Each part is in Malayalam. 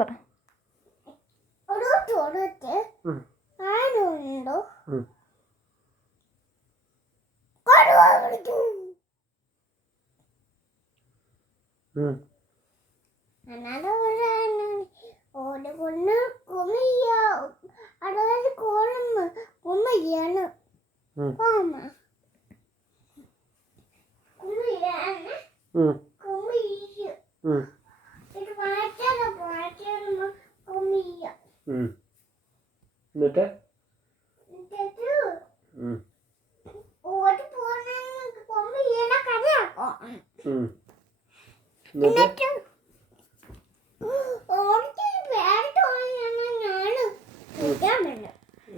പറ. എന്നിട്ട്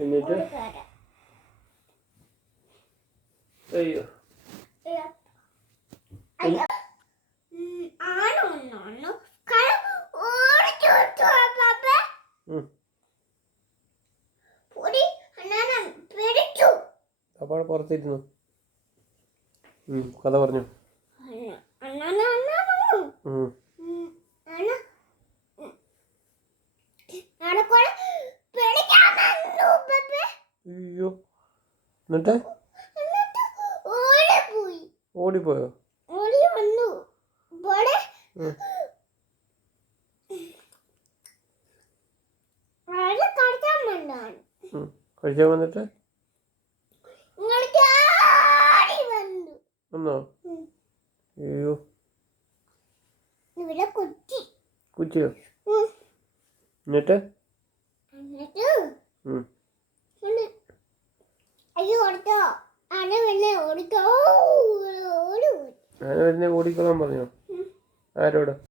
എന്നിട്ട് അയ്യോ അപ്പോൾ പുറത്തിരുന്നു. കഥ പറഞ്ഞു. അയ്യോ എന്നിട്ട് ഓടിപ്പോയോ? കഴിക്കാൻ വന്നിട്ട് വന്നോ? അയ്യോ കുറ്റിയോ? എന്നിട്ട് ആന വരുന്നേ ഓടിക്കോളാൻ പറഞ്ഞോ? ആരോട്?